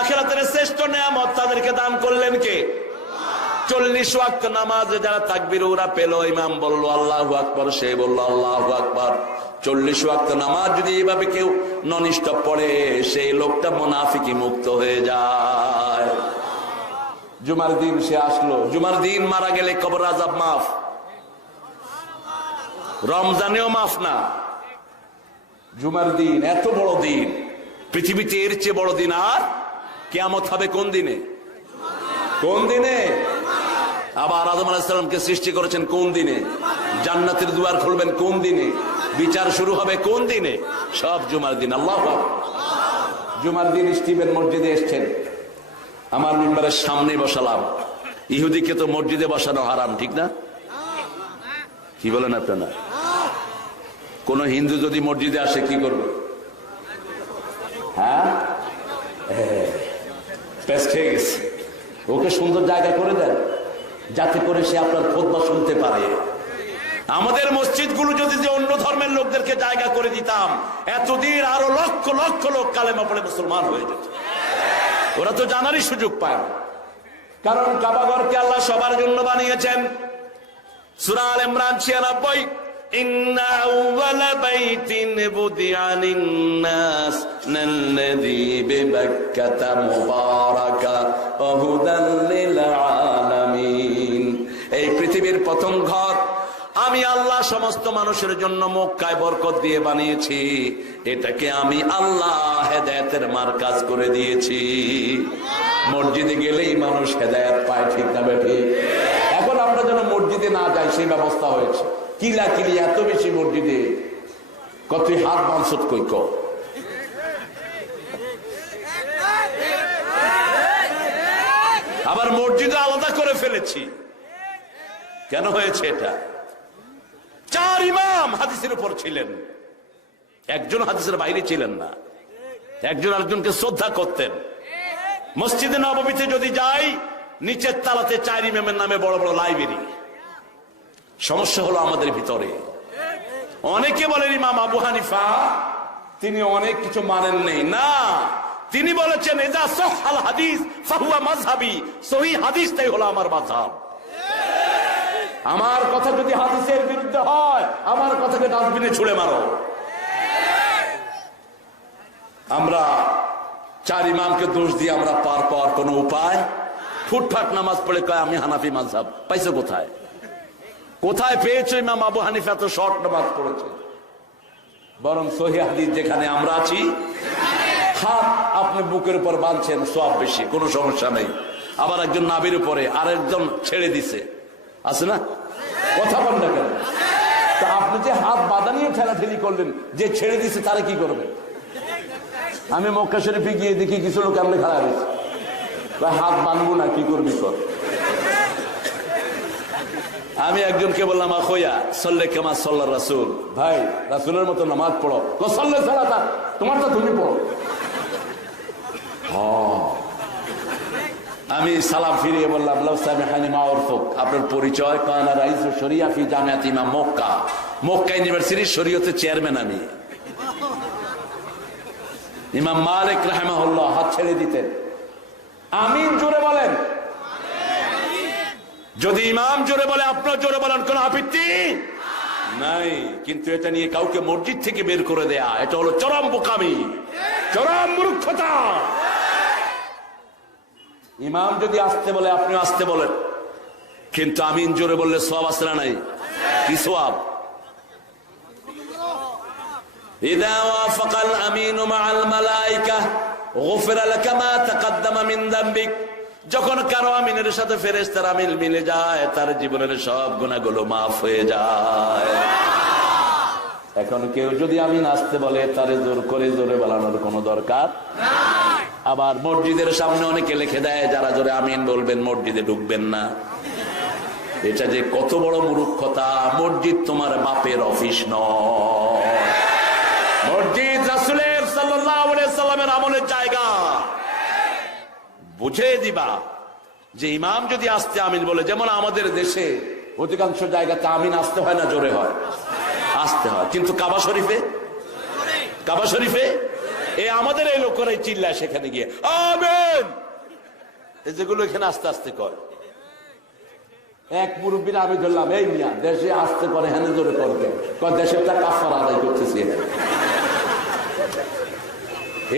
আখিরাতের শ্রেষ্ঠ নিয়ামত তাদেরকে দান করলেন কে? 40 ওয়াক্ত নামাজে যারা তাকবীর ওরা পেল, ইমাম বলল আল্লাহু আকবার, সে বলল আল্লাহু আকবার। 40 ওয়াক্ত নামাজ যদি এইভাবে কেউ নন স্টপ পড়ে, সেই লোকটা মুনাফিকি মুক্ত হয়ে যায়। জুমার দিন সে আসলো, জুমার দিন মারা গেলে কবর আযাব মাফ, রমজানেও মাফ না। জুমার দিন এত বড় দিন, পৃথিবীতে এর চেয়ে বড় দিন আর কিয়ামত হবে কোন দিনে? কোন দিনে? আবার আদম আলাইহিস সালামকে সৃষ্টি করেছেন কোন দিনে? জান্নাতের দুয়ার খুলবেন কোন দিনে? বিচার শুরু হবে কোন দিনে? সব জুমার দিন। আল্লাহু আকবার। জুমার দিন স্টিভেন মসজিদে এসেছেন, আমার মিম্বারের সামনে বসালাম। ইহুদিকে তো মসজিদে বসানো হারাম, ঠিক না? কি বলেন আপনারা? কোন হিন্দু যদি মসজিদে আসে কি করবে? হ্যাঁ, পেস্ট হয়ে গেছে। ওকে সুন্দর জায়গা করে দেন, যাতে করে সে আপনার খুতবা শুনতে পারে। আমাদের মসজিদগুলো যদি যে অন্য ধর্মের লোকদেরকে জায়গা করে দিতাম, এতদিন আরো লক্ষ লক্ষ লোক কালেমা পড়ে মুসলমান হয়ে যেত। ওরা তো জানারই সুযোগ পায় না, কারণ কাবাঘরকে আল্লাহ সবার জন্য বানিয়েছেন। সূরা আল ইমরান 96, ইন্না আউওয়ালা বাইতিন বুদিআ লিন-নাস লাল্লাযী বিবাক্কাতা মুবারাকা ওয়া হুদাল লিল আলামিন। এই পৃথিবীর প্রথম ঘর আমি আল্লাহ সমস্ত মানুষের জন্য মক্কায় বরকত দিয়ে বানিয়েছি। এটাকে আমি আল্লাহ হেদায়েতের মার্কাজ করে দিয়েছি। মসজিদে গেলেই মানুষ হেদায়েত পায়, ঠিক না বেঠি? এখন আমরা যেন মসজিদে না যাই সেই ব্যবস্থা হয়েছে। কিলা কিলি এত বেশি মসজিদে, কত হাত বাঁধত কইক। আবার মসজিদে আলাদা করে ফেলেছি। কেন হয়েছে এটা? 4 ইমাম হাদিসের উপর ছিলেন, একজন হাদিসের বাইরে ছিলেন না। একজন আরেকজনকে শ্রদ্ধা করতেন। মসজিদে নববীতে যদি যাই, নিচের তালাতে 4 ইমামের নামে বড় বড় লাইব্রেরি। সমস্যা হলো আমাদের ভিতরে অনেকে বলেন ইমাম আবু হানিফা তিনি অনেক কিছু মানেন নেই। না, তিনি বলেছেন ইযা সাহহাল হাদিস ফাহুয়া মাযহাবি, সহিহ হাদিসটাই হলো আমার মাযহাব। আমার কথা যদি হাদিসের বিরুদ্ধে হয়, আমার কথাকে ডাস্টবিনে ছুঁড়ে মারো। আমরা 4 ইমামকে দোষ দিয়ে আমরা পার পাওয়ার কোন উপায়? ফুটফাট নামাজ পড়ে কয় আমি হানাফি মাযহাব। পাইছো কোথায়? কোথায় পেয়েছো ইমাম আবু হানিফা তো শর্ট নামাজ পড়েছে? বরং সহিহ হাদিস যেখানে আমরা আছি, হাত আপনি বুকের উপর বাঁধছেন, সওয়াব বেশি, কোনো সমস্যা নেই। আবার একজন নাভির উপরে, আরেকজন ছেড়ে দিছে, আছে না? কথা বল না কেন? তা আপনি যে হাত বাঁধা নিয়ে ঠেলাঠেলি করলেন, যে ছেড়ে দিছে তারা কি করবে? আমি মক্কা শরীফে গিয়ে দেখি কিছু লোক আমরা খাড়া হয়েছে, হাত বাঁধবো না, কি করবি কর। আমি একজনকে বললাম আখোয়া সল্লে কেমা সাল্লা রাসূল, ভাই রাসূলের মতো নামাজ পড়ো। সল্লে সালাতা, তোমার তো তুমি পড়ো। আমি সালাম ফিরিয়ে বললাম লাউ সামিহানি মা উরফুক, আপনার পরিচয়? কানা রাইসু শরিয়া ফি জামিয়াত ইমাম মক্কা, মক্কা ইউনিভার্সিটির শরীয়তের চেয়ারম্যান আমি। ইমাম মালিক রাহিমাহুল্লাহ হাত ছেড়ে দিতেন। আমিন জোরে বলেন। যদি ইমাম জোরে বলে আপনার জোরে বলেন, কোন আপত্তি নাই। কিন্তু এটা নিয়ে কাউকে মসজিদ থেকে বের করে দেয়া, এটা হলো চরম বোকামি, চরম মূর্খতা। ইমাম যদি আসতে বলে আপনিও আসতে বলেন, কিন্তু আমিন জোরে বললে সওয়াব আছে না নাই? কি সওয়াব? ইযা ওয়াফাকাল আমিনু মাআল মালায়েকা গুফিরা লাকা মা তাকদ্দামা মিন যামবিক, যখন কারো আমিনের সাথে ফেরেশতার আমিন মিলে যায়, তার জীবনের সব গুনাহগুলো মাফ হয়ে যায়। এখন কেউ যদি আমিন আসতে বলে, তারে জোর করে জোরে বলানোর কোনো দরকার নাই। আবার মসজিদের সামনে অনেকে লিখে দেয় যারা জোরে আমিন বলবেন মসজিদে ঢুকবেন না। এটা যে কত বড় মূর্খতা! মসজিদ তোমার বাপের অফিস নয়, মসজিদ রাসূলের সাল্লাল্লাহু আলাইহি সাল্লামের আমলের জায়গা। বুঝে দিবা যে ইমাম যদি আসতে আমিন বলে, যেমন আমাদের দেশে অধিকাংশ জায়গাতে আমিন আসতে হয় না জোরে হয়? আসতে হয়। কিন্তু কাবা শরীফে আমাদের এই লোকেরাই চিল্লায় সেখানে গিয়ে আমিন, যেগুলো এখানে আস্তে আস্তে করে। এক মুরব্বীর আমি ধরলাম, এই মিয়া দেশে আসতে করে হেনে জোরে করবে, দেশের তা কাফারা আদায় করতেছি।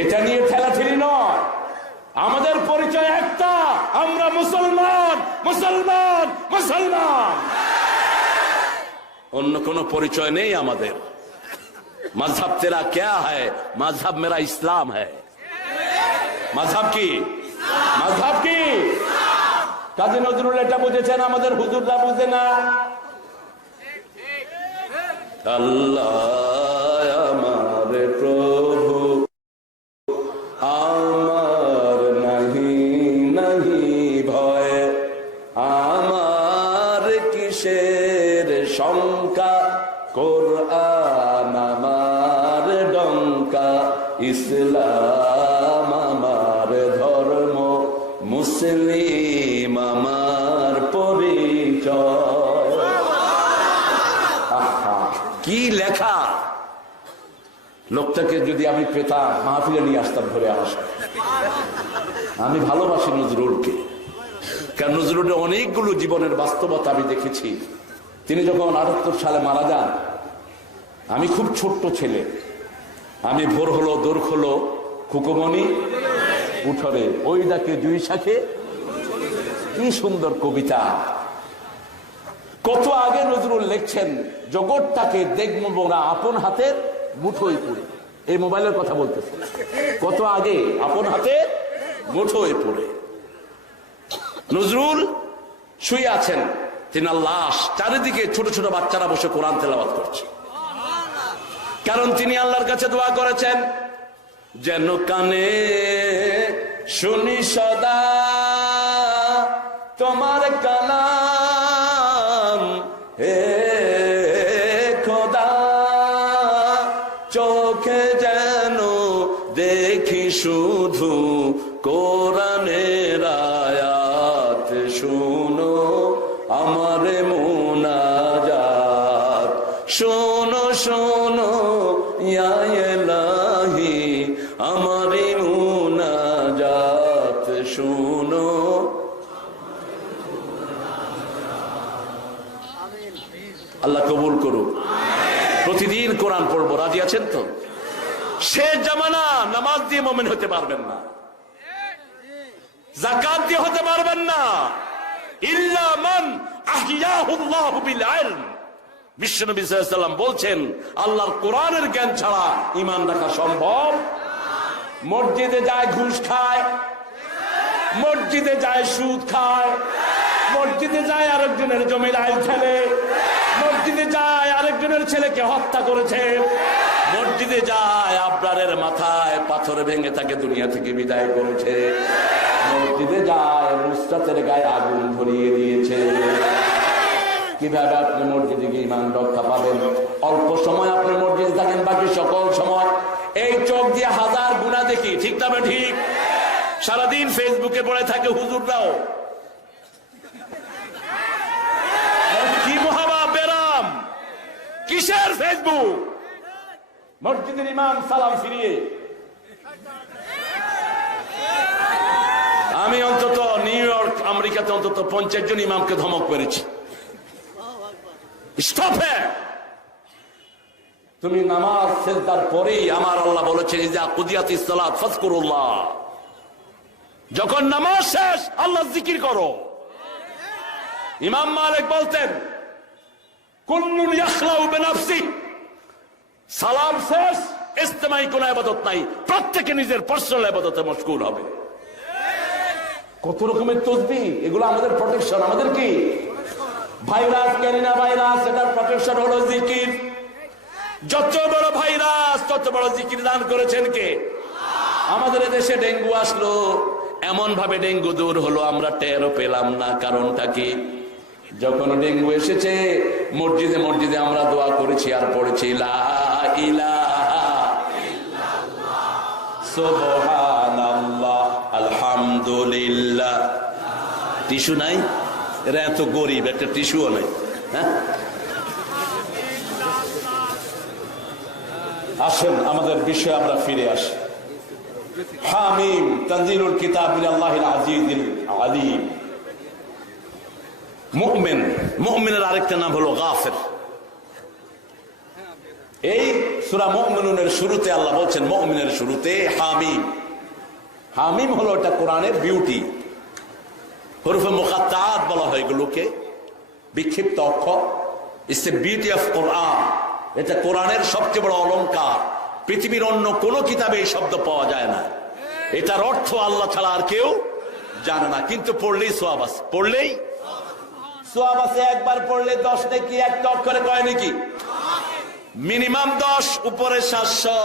এটা নিয়ে ঠেলাঠেলি নয়, আমাদের পরিচয় একটা, আমরা মুসলমান মুসলমান মুসলমান, অন্য কোন পরিচয় নেই আমাদের। मजहब तेरा क्या है? मजहब मेरा इस्लाम है। मजहब की কাজী নজরুল এটা বুঝেছেন, আমাদের হুজুররা বুঝে না। আল্লাহ আমার প্রভু, আমার নাহি ভয়, আমার কিসের শঙ্কা, কোরআন আমার ডঙ্কা, ইসলাম আমার ধর্ম, মুসলিম আমার পরিচয়। আহা কি লেখা! লোকটাকে যদি আমি পেতাম মাহফিলে নিয়ে আসতাম ধরে আমার সাথে। আমি ভালোবাসি নজরুলকে, কারণ নজরুলের অনেকগুলো জীবনের বাস্তবতা আমি দেখেছি। তিনি যখন 78 সালে মারা যান, আমি খুব ছোট্ট ছেলে, আমি ভোর হলো দোর হলো খুকুমনি উঠরে ওই ডাকে দুই শাখে, কি সুন্দর কবিতা! কত আগে নজরুল লিখছেন, জগৎটাকে দেখবো মোরা আপন হাতের মুঠোয় পড়ে। এই মোবাইলের কথা বলতেছে, কত আগে আপন হাতে মুঠোয় পড়ে। নজরুল শুয়ে আছেন, তিনার লাশ, চারিদিকে ছোট ছোট বাচ্চারা বসে কোরআন তেলাওয়াত করছে। কারণ তিনি আল্লাহর কাছে দোয়া করেছেন, যেন কানে শুনি সদা তোমার কালাম, হে খোদা চোখে যেন দেখি শুধু কোরআনের আয়াত, শুনো আমার মুনাজাত, শোনো শোনো ইয়া ইলাহি আমার মুনাজাত, শোনো। আল্লাহ কবুল করুক। প্রতিদিন কোরআন পড়বো, রাজি আছেন তো? শেষ জামানা, নামাজ দিয়ে মুমিন হতে পারবেন না, যাকাত দিয়ে হতে পারবেন না, ইল্লা মান আহইয়াহুল্লাহু বিল ইলম। বিশ্বনবী সাল্লাল্লাহু আলাইহি ওয়াসাল্লাম বলছেন, আল্লাহর কোরআনের জ্ঞান ছাড়া ঈমান রাখা সম্ভব। মসজিদে যায় ঘুষ খায়, মসজিদে যায় সুদ খায়, মসজিদে যায় আরেকজনের জমির আইল খেলে, মসজিদে যায় আরেকজনের ছেলেকে হত্যা করেছে, মসজিদে যায় আবরারের মাথায় পাথর ভেঙে তাকে দুনিয়া থেকে বিদায় করেছে, মসজিদে যায় নুসরাতের গায়ে আগুন ধরিয়ে দিয়েছে। কিভাবে আপনি মসজিদে গিয়ে ঈমান রক্ষা পাবেন? অল্প সময় আপনি মসজিদে থাকেন, বাকি সকল সময় এই চোখ দিয়ে হাজার গুনাহ দেখি, ঠিক না ঠিক? সারাদিন ফেসবুকে পড়ে থাকে হুজুররাও, কি মহাবা বেরাম, কিসের ফেসবুক? মসজিদের ইমাম সালাম ফিরিয়ে। আমি অন্তত নিউ ইয়র্ক আমেরিকাতে অন্তত 50 জন ইমামকে ধমক করেছি, স্টপ হে, তুমি নামাজ সেজদার পরেই আমার আল্লাহ বলেছেন, ইজা কুদিয়াতিস সালাত ফাযকুরুল্লাহ, যখন নামাজ শেষ আল্লাহ জিকির করো। ইমাম মালিক বলতেন, কুল্লুন ইয়াখলাউ বিনাফসি, সালাম শেষ ইজতিমাই কোনো ইবাদত নাই, প্রত্যেকে নিজের পার্সোনাল ইবাদতে মশগুল হবে। কত রকমের তাসবিহ, এগুলো আমাদের প্রোটেকশন। আমাদের কি ভাইরাস, ক্যারিনা ভাইরাস, এটার প্রোটেকশন হলো জিকির। যত বড় ভাইরাস তত বড় জিকির দান করেছেন কে? আমাদের দেশে ডেঙ্গু আসলো, এমন ভাবে ডেঙ্গু দূর হলো আমরা টেরও পেলাম না। কারণটা কি? যখন ডেঙ্গু এসেছে মসজিদে মসজিদে আমরা দোয়া করেছি আর পড়েছি লা ইলাহা ইল্লাল্লাহ সুবহানাল্লাহ আলহামদুলিল্লাহ। টিস্যু নাই, এরা এত গরিব, একটা টিস্যুও নাই। হ্যাঁ, আসেন আমাদের বিষয়ে আমরা ফিরে আসি। হামিম তানজিলুল কিতাব মিনাল্লাহিল আজিজিল আলিম। মুমিন, মুমিনের আরেকটা নাম হলো গাফির। এই সূরা মুমিনুনের শুরুতে আল্লাহ বলছেন, মুমিনের শুরুতে হামিম। হামিম হলো এটা কোরআনের বিউটি, হরফে মুকাত্তাআত বলা হয় এগুলোকে, বিক্ষিপ্ত অক্ষর। ইটস দ্য বিউটি অফ কোরআন। এটা কোরআনের সবচেয়ে বড় অলংকার। পৃথিবীর অন্য কোন কিতাবে এই শব্দ পাওয়া যায় না। এটার অর্থ আল্লাহ ছাড়া আর কেউ জানে না, কিন্তু পড়লেই সওয়াব আছে। পড়লেই সওয়াব আছে। একবার পড়লে 10 নেকি, একটা অক্ষরে কয় নাকি? মিনিমাম 10, উপরে 700,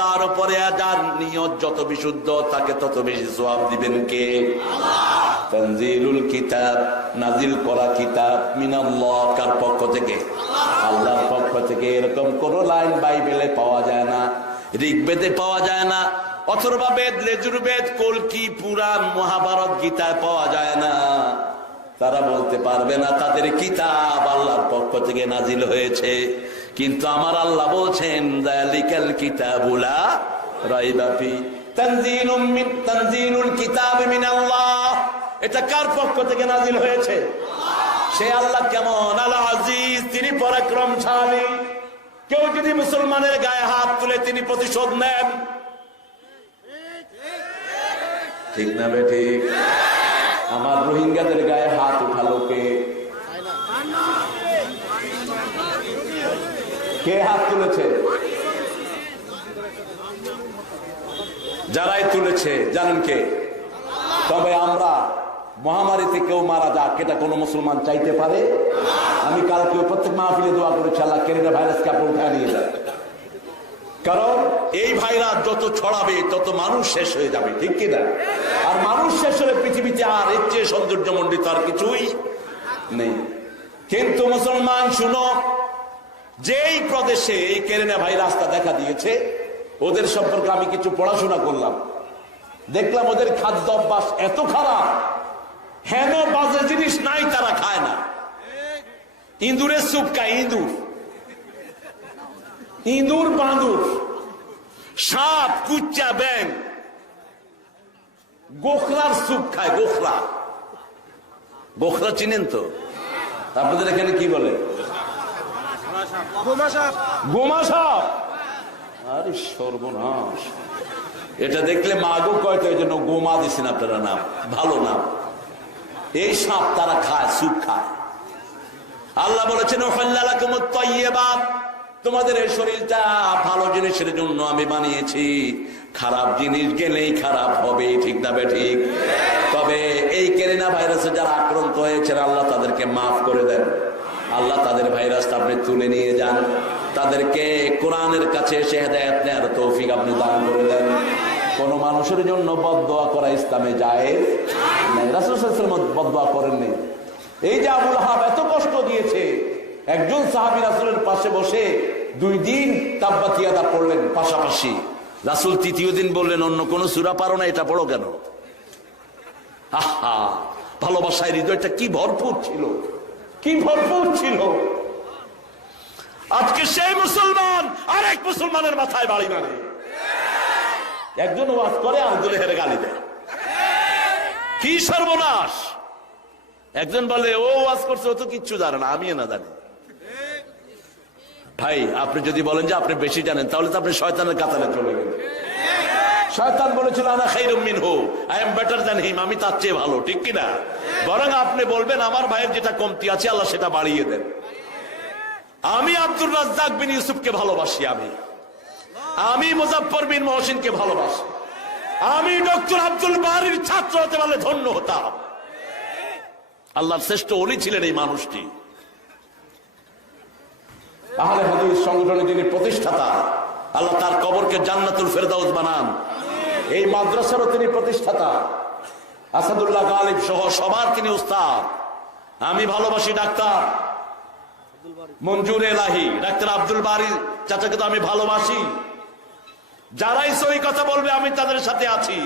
তার উপরে 1000। নিয়ত যত বিশুদ্ধ তাকে তত বেশি সওয়াব দিবেন কে? আল্লাহ। তানজিলুল কিতাব, নাজিল করা কিতাব, মিনাল্লাহ, কার পক্ষ থেকে? আল্লাহর পক্ষ থেকে। এরকম কোন লাইন বাইবেলে পাওয়া যায় না, ঋগ্বেদে পাওয়া যায় না, অথর্বা বেদ, লেজুরবেদ, কলকি, পুরাণ, মহাভারত, গীতায় পাওয়া যায় না। তারা বলতে পারবে না তাদের কিতাব আল্লাহর পক্ষ থেকে নাজিল হয়েছে। কিন্তু আমার আল্লাহ বলছেন, যালিকাল কিতাবু লা রাইবা ফি, তানজিলুল কিতাব মিনাল্লাহ। এটা কার পক্ষ থেকে নাজিল হয়েছে? সে আল্লাহ কেমন? আল আজিজ, তিনি পরাক্রমশালী। কেউ যদি মুসলমানের গায়ে হাত তুলে তিনি প্রতিশোধ নেন। ঠিক না বেঠিক? আমার রোহিঙ্গাদের গায়ে হাত উঠালো কে? কে হাত তুলেছে? যারাই তুলেছে জানেন কে? তবে আমরা মহামারীতে কেউ মারা যাক, এটা কোন মুসলমান চাইতে পারে? আমি কালকে প্রত্যেক মাহফিলে দোয়া করেছি, আল্লাহ করোনা ভাইরাসকে আপনি উঠায় নিয়ে যান। কারণ এই ভাইরাস যত ছড়াবে তত মানুষ শেষ হয়ে যাবে, ঠিক কিনা? আর মানুষ শেষ হলে পৃথিবীতে আর এর চেয়ে সৌন্দর্যমণ্ডিত আর কিছুই নেই। কিন্তু মুসলমান শুনো, যেই প্রদেশে এই করোনা ভাইরাসটা দেখা দিয়েছে, ওদের সম্পর্কে আমি কিছু পড়াশোনা করলাম। দেখলাম ওদের খাদ্য অভ্যাস এত খারাপ, হেন বাজে জিনিস নাই তারা খায় না। ইঁদুরের স্যুপ খায়, ইঁদুর, ইঁদুর, বাঁদুর, সাপ, কুচ্চা, ব্যাং, গোখরার স্যুপ খায়। গোখরা, গোখরা চিনেন তো? আপনাদের এখানে কি বলে? গোমা সাপ। আরে সর্বনাশ! এটা দেখলে মাগো কয়তো, এই জন্য গোমা দিচ্ছেন আপনারা নাম, ভালো নাম। এই সাপ তারা খায়, স্যুপ খায়। আল্লাহ বলেছেন, তোমাদের এই শরীরটা ভালো জিনিসের জন্য আমি বানিয়েছি, খারাপ জিনিস গেলেই খারাপ হবে, ঠিক না বেঠিক? তবে এই করোনা ভাইরাসে যারা আক্রান্ত হয়েছে আল্লাহ তাদেরকে মাফ করে দেন। আল্লাহ তাদের ভাইরাসটা আপনি তুলে নিয়ে যান, তাদেরকে কোরআনের কাছে এসে হেদায়েত নেওয়ার তৌফিক আপনি দান করে দেন। কোন মানুষের জন্য বদদোয়া করা ইসলামে জায়েজ নাই। রাসূল সাল্লাল্লাহু আলাইহি ওয়াসাল্লাম বদদোয়া করেননি। এই যে আবু লাহাব এত কষ্ট দিয়েছে, একজন সাহাবী রাসূলের পাশে বসে 2 দিন তাব্বাত ইয়াদা পড়লেন পাশাপাশি। রাসূল তৃতীয় দিন বললেন, অন্য কোন সূরা পারো না, এটা পড়ো কেন? আহা, ভালোবাসায় হৃদয়টা কি ভরপুর ছিল, কি ভরপুর ছিল। আজকে সেই মুসলমান আরেক মুসলমানের মাথায় বাড়ি মারে। একজন ওয়াজ করে আর দুলে হেরে গালি দেয়। কি সর্বনাশ! একজন বলে ও ওয়াজ করছে, ও তো কিচ্ছু জানে না, আমিও না জানি। ভাই, আপনি যদি বলেন যে আপনি বেশি জানেন, তাহলে তো আপনি শয়তানের কাতারে চলে গেলেন। শয়তান বলেছিল, আনা খায়রুম মিনহু, আই এম বেটার দ্যান হিম, আমি তার চেয়ে ভালো, ঠিক কিনা? বরং আপনি বলবেন, আমার ভাইয়ের যেটা কমতি আছে আল্লাহ সেটা বাড়িয়ে দেন। আমি আব্দুর রাজ্জাক বিন ইউসুফকে ভালোবাসি, আমি মুজাফফর বিন মহসিনকে ভালোবাসি, আমি ডক্টর আব্দুল বারীর ছাত্র হতে পারলে ধন্য হতাম। আল্লাহর শ্রেষ্ঠ ওলি ছিলেন এই মানুষটি। আহলে হাদিস সংগঠনের যিনি প্রতিষ্ঠাতা, আল্লাহ তার কবরকে জান্নাতুল ফেরদাউস বানান। এই মাদ্রাসারও তিনি প্রতিষ্ঠাতা। আসাদুল্লাহ গালিব সহ সবার তিনি উস্তাদ। আমি ভালোবাসি ডাক্তার মঞ্জুর এলাহি, ডাক্তার আব্দুল বারী চাচাকে তো আমি ভালোবাসি। যারাই সহি কথা বলবে আমি তাদের সাথে আছি,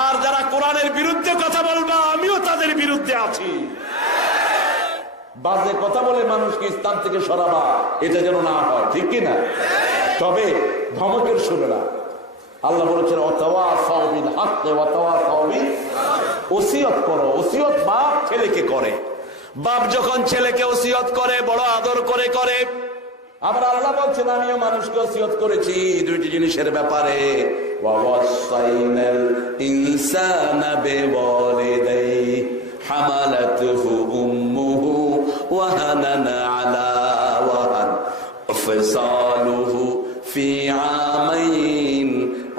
আর যারা কোরআনের বিরুদ্ধে কথা বলবে আমিও তাদের বিরুদ্ধে আছি। বাজে কথা বলে মানুষকে ইসলাম থেকে সরাবা, এটা যেন না হয়, ঠিক কিনা? তবে ধমকের শুনে না। আল্লাহ বলেছেন ওয়াতাওয়াসাউ বিল হাক্কি ওয়াতাওয়াসাউ বিস ওসিয়ত করো। ওসিয়ত বাপ ছেলেকে করে। বাপ যখন ছেলেকে ওসিয়ত করে বড় আদর করে করে। আবার আল্লাহ বলছেন আমিও মানুষকে ওসিয়ত করেছি দুইটি জিনিসের ব্যাপারে, ওয়াসাইনাল ইনসানা বিওয়ালিদাইহি হামালাতুহু উম্মুহু ওয়াহানান আলা ওয়াহান ওয়াফসালুহু ফি আমাইন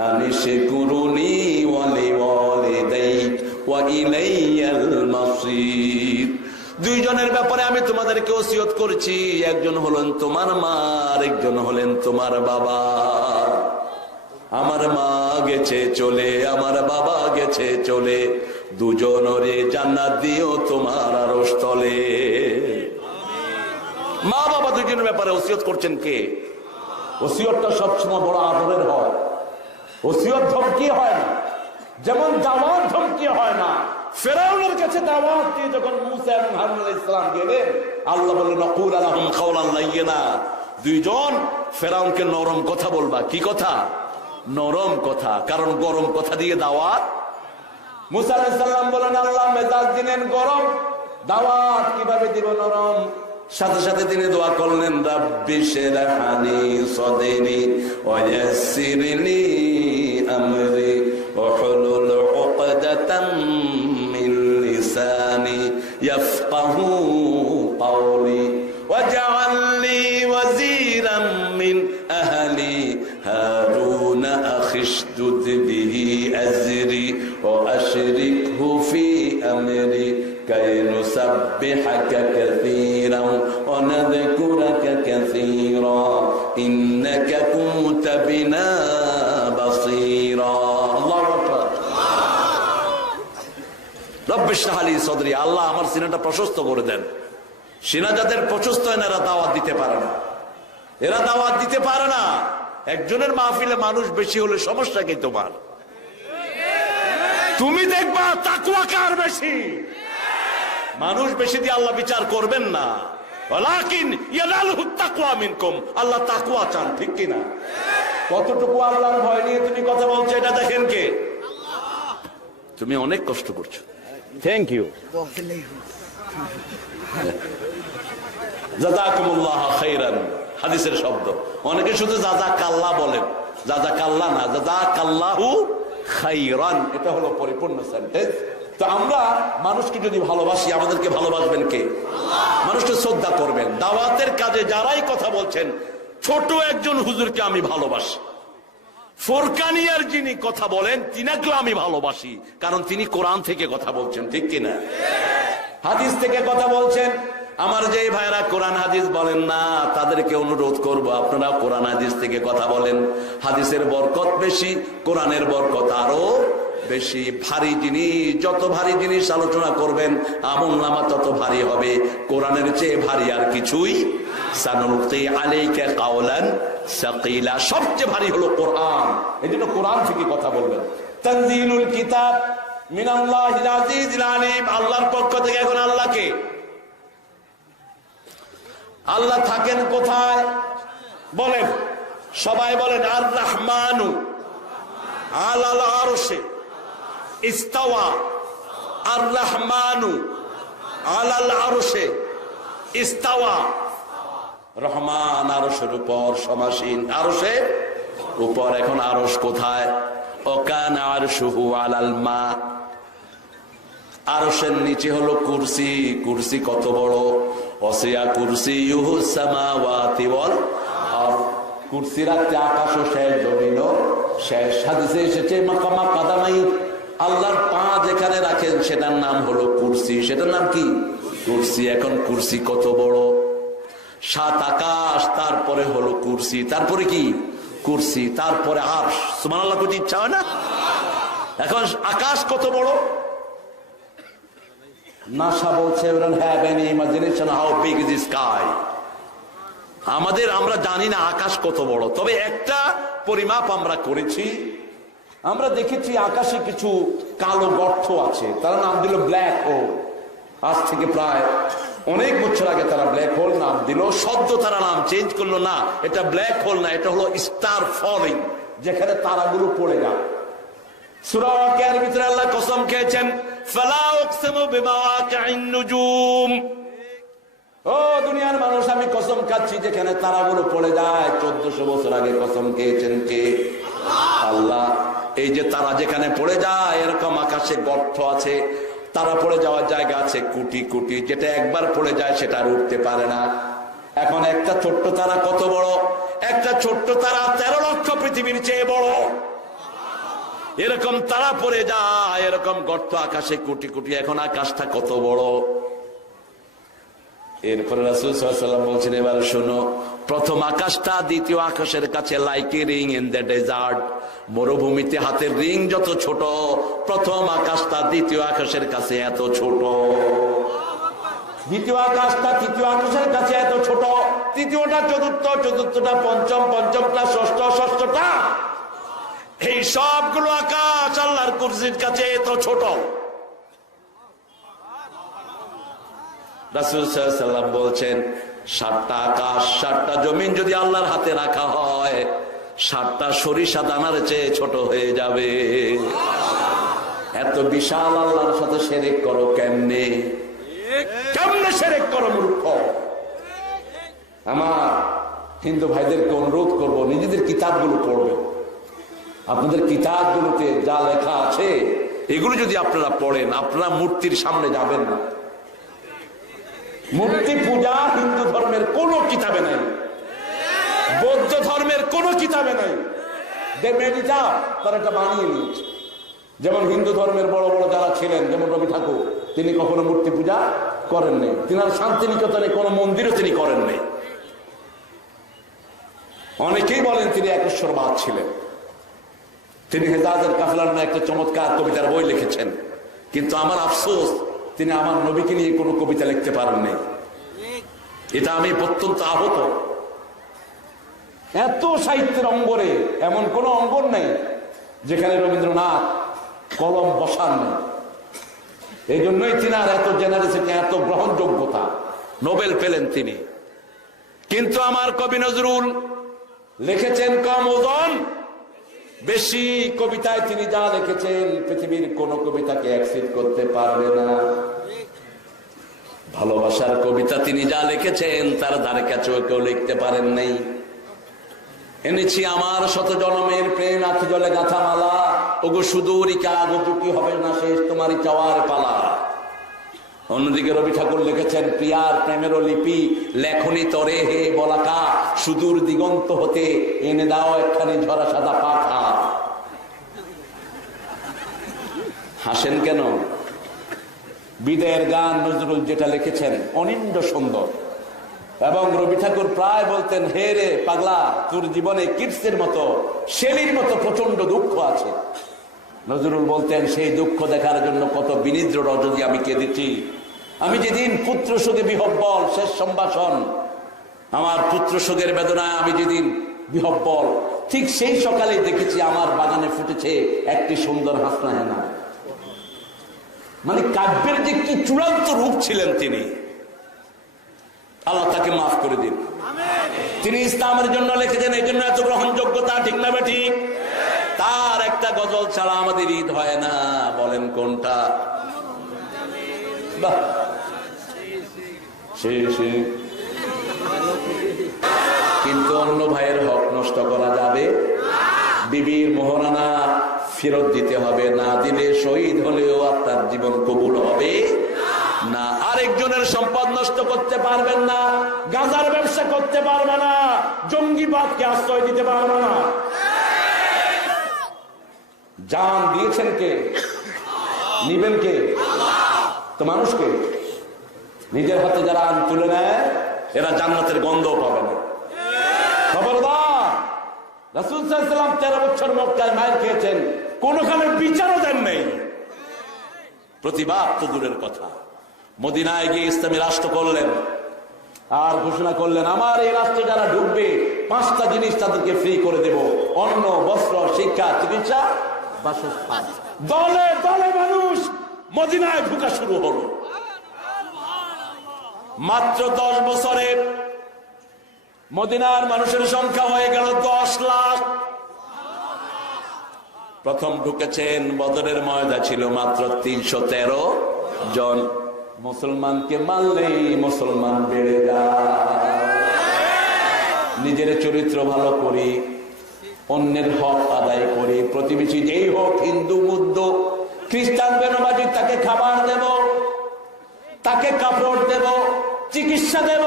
আনিশকুরুনি ওয়া লিওয়ালিদাইক ওয়া ইলাইয়াল মাসির। দুইজনের ব্যাপারে আমি তোমাদেরকে ওসিয়ত করেছি, একজন হলেন তোমার মা, আরেকজন হলেন তোমার বাবা। আমার মা গেছে চলে, আমার বাবা গেছে চলে, দুজনরে জান্নাত দিও তোমার আরশ তলে। মা বাবা দুজনের ব্যাপারে ওসিয়ত করছেন কে? ওসিয়তটা সবসময় বড় আদরের হয়। ওসিয়ত ধমকি হয় না, যেমন দাওয়াত ধমকি হয় না। ফেরাউনের কাছে দাওয়াত দিয়ে যখন মুসা এবং হারুন আলাইহিস সালাম গেলেন, আল্লাহ বললেন নাকুল লাহুম কাওলান লাইয়িনা। দুইজন ফেরাউনকে নরম কথা বলবা। কি কথা? নরম কথা, কারণ গরম কথা দিয়ে দাওয়াত। মুসা আলাইহিস সালাম বলেন আল্লাহ মেজাজ দিলেন গরম, দাওয়াত কিভাবে দিব নরম? সাথে সাথে তিনি দোয়া করলেন রাব্বি শরহলি সাদরি ওয়া ইয়াসসিরলি আমরি ওয়াহলুল উকদাতাম মিন লিসানি ইয়াফকাহু কওলি ওয়াজআল লি ওয়াজিরাম মিন আহলি হারুন আখিশদুদ বিহি আজরি ওয়া আশরিকহু ফি আমরি كي نسبحك كثيرا ونذكرك كثيرا إنك كنت بنا بصيرا الله أكبر رب اشرح لي صدري আল্লাহ আমার সিনাটা প্রশস্ত করে দেন। সিনা যাদের প্রশস্ত হয় না এরা দাওয়াত দিতে পারে না, এরা দাওয়াত দিতে পারে না। একজনের মাহফিলে মানুষ বেশি হলে সমস্যা কি তোমার? তুমি দেখবা তাকওয়া কার বেশি। মানুষ বেশি দিয়ে আল্লাহ বিচার করবেন না, ওয়ালাকিন ইয়ানালহু তাকওয়া মিনকুম। আল্লাহ তাকওয়া চান, ঠিক কি না? কতটুকু আল্লাহর ভয় নিয়ে তুমি কথা বলছো এটা দেখেন কে? তুমি অনেক কষ্ট করছো। থ্যাংক ইউ, জাযাকুমুল্লাহ খাইরান হাদিসের শব্দ। অনেকে শুধু জাযাকাল্লাহ বলেন, জাযাকাল্লাহ না, জাযাকাল্লাহু খাইরান, এটা হলো পরিপূর্ণ সেন্টেন্স। তো আমরা মানুষকে যদি ভালোবাসি, আমাদেরকে ভালোবাসবেন কে? মানুষকে শ্রদ্ধা করবেন। দাওয়াতের কাজে যারাই কথা বলছেন, ছোট একজন হুজুরকে আমি ভালোবাসি, ফোরকানিয়ার যিনি কথা বলেন তিনাকেও আমি ভালোবাসি, কারণ তিনি কোরআন থেকে কথা বলছেন, ঠিক কিনা? হাদিস থেকে কথা বলছেন। আমার যে ভাইরা কোরআন হাদিস বলেন না, তাদেরকে অনুরোধ করব আপনারা কোরআন হাদিস থেকে কথা বলেন। হাদিসের বরকত বেশি, কোরআনের বরকত আরো বেশি। ভারী জিনিস, যত ভারী জিনিস আলোচনা করবেন আমলনামা তত ভারী হবে। কোরআনের চেয়ে ভারী আর কিছুই। সানুলকি আলাইকা কাওলান সাকিলা, সবচেয়ে ভারী হলো কোরআন। এজন্য কোরআন থেকে কথা বলবেন। তানজিলুল কিতাব মিনাল্লাহিল আজিজিল আলিম, আল্লাহর পক্ষ থেকে। এখন আল্লাহকে, আল্লাহ থাকেন কোথায় বলেন? সবাই বলেন আর রহমানু আলাল আরশে ইস্তাওয়া। আর রহমানু আলাল আরশে ইস্তাওয়া। রহমান আরশের উপর সমাসীন, আরশের উপর। এখন আরশ কোথায়? ওকানা আরশুহু আলাল মা। আরশের নিচে হলো কুরসি। কুরসি কত বড়? ওয়াসিয়া কুরসিয়ুহু সামাওয়াতি ওয়াল আরদ। কুরসি রাখতে আকাশও শেষ, জমিনও শেষ। হাদিসে এসেছে মাকামা কাদামাই, আল্লাহর পা যেখানে রাখেন সেটার নাম হলো কুরসি। সেটার নাম কি? কুরসি। এখন কুরসি কত বড়? 7 আকাশ, তারপরে হলো কুরসি, তারপরে কি? কুরসি, তারপরে আরশ। সুবহানাল্লাহ, কত ইচ্ছা হয় না? এখন আকাশ কত বড়? নাসা বলছে have any imagination how big is the sky? আমরা জানি না আকাশ কত বড়, তবে একটা পরিমাপ আমরা করেছি। আমরা দেখেছি আকাশে কিছু কালো গর্ত আছে, তার নাম দিল ব্ল্যাক হোল। আজ থেকে প্রায় অনেক বছর আগে তারা ব্ল্যাক হোল নাম দিল, সদ্য তারা নাম চেঞ্জ করলো, না এটা ব্ল্যাক হোল না, এটা হলো স্টার ফলিং, যেখানে তারাগুলো পড়ে যায়। সূরা ওয়াকিয়ার ভিতরে আল্লাহ কসম খেয়েছেন, ফালা উকসিমু বিমাওয়াকিন নুজুম, ও দুনিয়ার মানুষ আমি কসম খাচ্ছি যেখানে তারাগুলো পড়ে যায়। 1400 বছর আগে কসম খেয়েছেন কে? আল্লাহ। এই যে তারা যেখানে পড়ে যায়, এরকম আকাশে গর্ত আছে, তারা পড়ে যাওয়ার জায়গা আছে কোটি কোটি, যেটা একবার পড়ে যায় সেটা আর উঠতে পারে না। এখন একটা ছোট্ট তারা কত বড়? একটা ছোট্ট তারা 13 লক্ষ পৃথিবীর চেয়ে বড়। এরকম তারা পড়ে যায়, এরকম গর্ত আকাশে কোটি কোটি। এখন আকাশটা কত বড়! এরপরে রাসূল সাল্লাল্লাহু আলাইহি ওয়াসাল্লাম বলছেন, এবার শোনো, প্রথম আকাশটা দ্বিতীয় আকাশের কাছে like a ring in the desert, মরুভূমিতে হাতের রিং যত ছোট, প্রথম আকাশটা দ্বিতীয় আকাশের কাছে এত ছোট। দ্বিতীয় আকাশটা তৃতীয় আকাশের কাছে এত ছোট, তৃতীয়টা চতুর্থ, চতুর্থটা পঞ্চম, পঞ্চমটা ষষ্ঠ, ষষ্ঠটা, এই সবগুলো আকাশ আল্লাহর কুরসির কাছে এত ছোট। রাসূল সাল্লাল্লাহু আলাইহি ওয়াসাল্লাম বলছেন, 7টা আকাশ 7টা জমিন যদি আল্লাহর হাতে রাখা হয়, 7টা সরিষা দানার চেয়ে ছোট হয়ে যাবে। এত বিশাল আল্লাহর সাথে শিরক করো কেমনে? কেমনে শিরক করো মূর্খ? আমার হিন্দু ভাইদেরকে অনুরোধ করব, নিজেদের কিতাবগুলো পড়বেন। আপনাদের কিতাবগুলোতে যা লেখা আছে এগুলো যদি আপনারা পড়েন, আপনারা মূর্তির সামনে যাবেন না। মূর্তি পূজা হিন্দু ধর্মের কোন কিতাবে নাই, বৌদ্ধ ধর্মের কোন কিতাবে নাই। তারা এটা বানিয়ে নিয়েছে। যেমন হিন্দু ধর্মের বড় বড় যারা ছিলেন, যেমন রবি ঠাকুর, তিনি কখনো মূর্তি পূজা করেন নাই। তিনি আর শান্তিনিকেতনে কোনো মন্দিরও তিনি করেন নাই। অনেকেই বলেন তিনি একেশ্বরবাদ ছিলেন। তিনি হেজাজের কাফলার নামে একটা চমৎকার কবিতার বই লিখেছেন, কিন্তু আমার আফসোস তিনি আমার নবীকে নিয়ে কোনো কবিতা লিখতে পারেন নাই। এটা আমি অত্যন্ত আহত। এত সাহিত্যের অঙ্গনে এমন কোন অঙ্গন নেই যেখানে রবীন্দ্রনাথ কলম বসান নেই। এই জন্যই তিনার এত জেনারেশনে এত গ্রহণযোগ্যতা, নোবেল পেলেন তিনি। কিন্তু আমার কবি নজরুল লিখেছেন কম ওজন বেশি। কবিতায় তিনি যা লিখেছেন পৃথিবীর কোন কবিতাকে অ্যাকসেপ্ট করতে পারবে না। ভালোবাসার কবিতা তিনি যা লিখেছেন তার ধারে কাছেও কেউ লিখতে পারেন নাই। এনেছি আমার শত জনমের প্রেম আখি জলে গাথা মালা, ওগো সুদূরিকা আগো কি হবে না শেষ তোমারই চাওয়ার পালা। অন্যদিকে রবি ঠাকুর লিখেছেন, প্রিয়ার প্রেমেরও লিপি লেখনি তরে হে বলাকা, সুদূর দিগন্ত হতে এনে দাও একখানি ঝরা সাদা পাখা। হাসেন কেন? বিদায়ের গান নজরুল যেটা লিখেছেন অনিন্দ সুন্দর, এবং রবি ঠাকুর প্রায় বলতেন, হে রে পাগলা, তোর জীবনে কিডসের মতো শেলির মতো প্রচন্ড দুঃখ আছে। নজরুল বলতেন, সেই দুঃখ দেখার জন্য কত বিনিদ্র রজনী আমি কেঁদেছি। আমি যেদিন পুত্র শোকে বিহব্বল, শেষ সম্ভাষণ, আমার পুত্র শোকের বেদনায় আমি যেদিন বিহব্বল, ঠিক সেই সকালে দেখেছি আমার বাগানে ফুটেছে একটি সুন্দর হাসনা হেনা। মানে কাব্যের যে কি চূড়ান্ত রূপ ছিলেন তিনি, আল্লাহ তাকে মাফ করে দিন। তিনি ইসলামের জন্য লিখেছেন, এই জন্য এত গ্রহণযোগ্যতা, ঠিক না ঠিক? তার একটা গজল ছাড়া আমাদের ঈদ হয় না। বলেন কোনটা? কিন্তু অন্য ভাইয়ের হক নষ্ট করা যাবে, বিবির মোহরানা ফেরত দিতে হবে, না দিলে শহীদ হলেও আপনার জীবন কবুল হবে না। আরেকজনের সম্পদ নষ্ট করতে পারবেন না, গাঁজার ব্যবসা করতে পারবে না, জঙ্গিবাদকে আশ্রয় দিতে পারবে না। জান দিয়েছেন কে? নিবেন কে? তো মানুষকে। নিজের হাতে যারা আইন তুলে নেয় এরা জান্নাতের গন্ধ পাবে না। খবরদার! রাসূল সাল্লাল্লাহু আলাইহি ওয়াসাল্লাম 13 বছর মক্কায় মাইর খেয়েছেন, কোনখানে বিচারও দেন নেই। প্রতিবাদ তো দূরের কথা, মদিনায় গিয়ে ইসলামী রাষ্ট্র করলেন আর ঘোষণা করলেন, আমার এই রাষ্ট্রে যারা ঢুকবে 5টা জিনিস তাদেরকে ফ্রি করে দেব, অন্ন, বস্ত্র, শিক্ষা, চিকিৎসা, বাসস্থান। দলে দলে মানুষ মদিনায় ঢুকা শুরু হলো। মাত্র 10 বছরে মদিনার মানুষের সংখ্যা হয়ে গেল 10 লাখ। প্রথম ঢুকেছেন, বদরের ময়দা ছিল মাত্র 313 জন। মুসলমানকে মানলেই মুসলমান বেড়ে যায়। নিজের চরিত্র ভালো করি, অন্যের হক আদায় করি, প্রতিবেশী যেই হোক, হিন্দু বুদ্ধ খ্রিস্টান বেনবাজি, তাকে খাবার দেব, তাকে কাপড় দেব, চিকিৎসা দেব,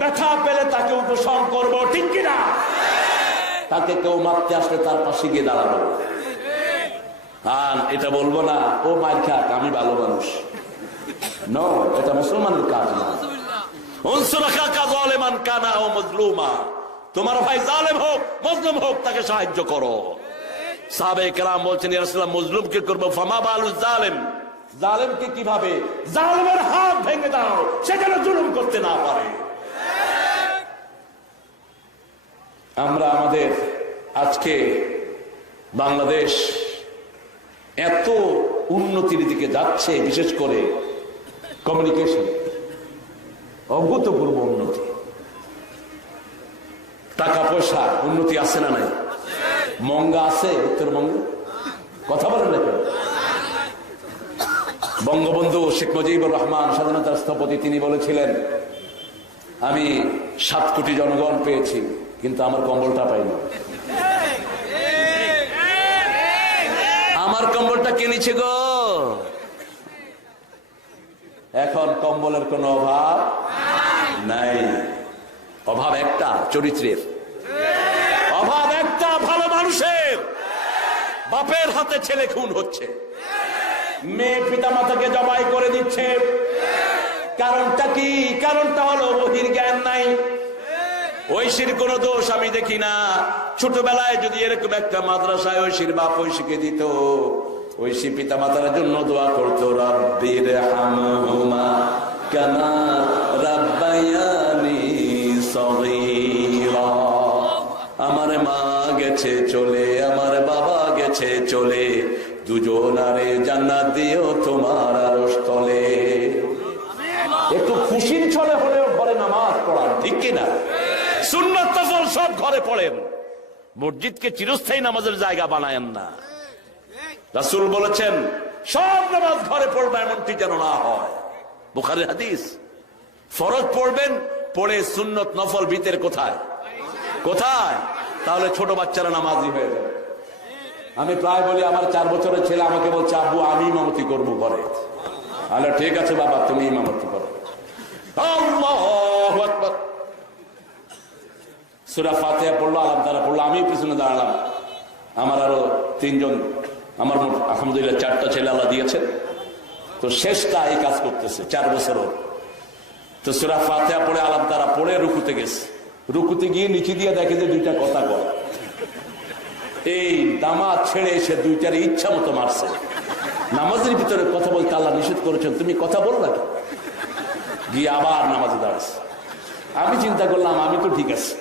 ব্যথা পেলে তাকে উপশম করব, ঠিক কিনা? তাকে কেউ মারতে আসলে তার পাশে গিয়ে দাঁড়াবো। আর এটা বলবো না ও মার খাক, আমি ভালো মানুষ। নো, এটা মুসলমানের কাজ না। তোমার ভাই জালেম হোক মজলুম হোক, তাকে সাহায্য করো। সাহাবায়ে কেরাম বলছেন, ইয়া রাসূলুল্লাহ, মজলুমকে করব, ফামা বালু জালেম, জালেমকে কিভাবে? জালেমের হাত ভেঙে দাও, সে যেন জুলুম করতে না পারে। আমরা আমাদের আজকে বাংলাদেশ এত উন্নতির দিকে যাচ্ছে, বিশেষ করে কমিউনিকেশন, অভূতপূর্ব উন্নতি। টাকা পয়সা উন্নতি আছে না নাই? মঙ্গা আছে উত্তরবঙ্গে? কথা বলেন না কেন? বঙ্গবন্ধু শেখ মুজিবুর রহমান, স্বাধীনতার স্থপতি, তিনি বলেছিলেন, আমি 7 কোটি জনগণ পেয়েছি, কিন্তু আমার কম্বলটা পাইনি। আমার কম্বলটা কিনেছে গো। এখন কম্বলের কোনো অভাব নাই। অভাব একটা, চরিত্রের অভাব একটা, ভালো মানুষের। বাপের হাতে ছেলে খুন হচ্ছে, মেয়ে পিতা মাতাকে জবাই করে দিচ্ছে। কারণটা কি? কারণটা হলো বহির জ্ঞান নাই। ঐশীর কোন দোষ আমি দেখি না। ছোটবেলায় যদি এরকম একটা মাদ্রাসায় ঐশীর বাপ ঐশীকে দিত, ঐশী পিতা মাতার জন্য দোয়া করতো, রাব্বির হামহুমা কামা রাব্বায়ানি সগীরা। আমার মা গেছে চলে, আমার বাবা গেছে চলে, দুজনারে জান্নাত দিও তোমার আরশ তলে। একটু খুশির ছলে হলেও ঘরে নামাজ পড়ান, ঠিক কিনা? সুন্নাত নফল সব ঘরে পড়েন, মসজিদকে চিরস্থায়ী নামাজের জায়গা বানায়েন না। রাসূল বলেছেন, সব নামাজ ঘরে পড়বে, এমনটি যেন না হয়। বুখারীর হাদিস। ফরজ পড়বেন, পড়ে সুন্নত নফল ভিতরে কোথায় কোথায়? তাহলে ছোট বাচ্চারা নামাজি হয়ে যাবে। আমি প্রায় বলি, আমার 4 বছরের ছেলে আমাকে বলছে, আব্বু আমি ইমামতি করবো ঘরে। আরে ঠিক আছে বাবা, তুমি ইমামতি করো। আল্লাহু আকবার। সূরা ফাতিহা পড়লো, আলাম তারা পড়লো, আমি পিছনে দাঁড়ালাম। আমার আরো 3 জন, আমার আলহামদুলিল্লাহ 4টা ছেলে আল্লাহ দিয়েছেন, তো শেষটা এই কাজ করতেছে, 4 বছর। তো সূরা ফাতিহা পড়ে আলাম তারা পড়ে রুকুতে গেছে। রুকুতে গিয়ে নিচে দিয়ে দেখে যে 2টা কথা বল। এই দামাত ছেড়ে এসে 2টারে ইচ্ছা মতো মারছে। নামাজের ভিতরে কথা বলতে আল্লাহ নিষেধ করেছেন, তুমি কথা বল না। গিয়ে আবার নামাজে দাঁড়াচ্ছে। আমি চিন্তা করলাম, আমি তো ঠিক আছে।